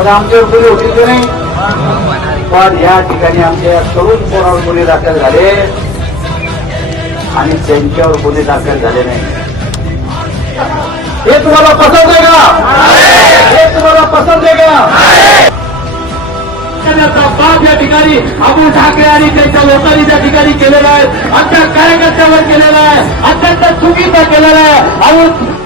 पण आमच्यावर गुन्हे होतील की नाही? पण या ठिकाणी आमच्या तरुण पोरावर गुन्हे दाखल झाले आणि त्यांच्यावर गुन्हे दाखल झाले नाही. हे तुम्हाला पसंत आहे का? हे तुम्हाला पसंत आहे का? बाप या ठिकाणी अबू ठाकरे आणि त्यांच्या लोकांनी त्या ठिकाणी केलेला आहे, आमच्या कार्यकर्त्यावर केलेला आहे, अत्यंत चुकीचा केलेला आहे.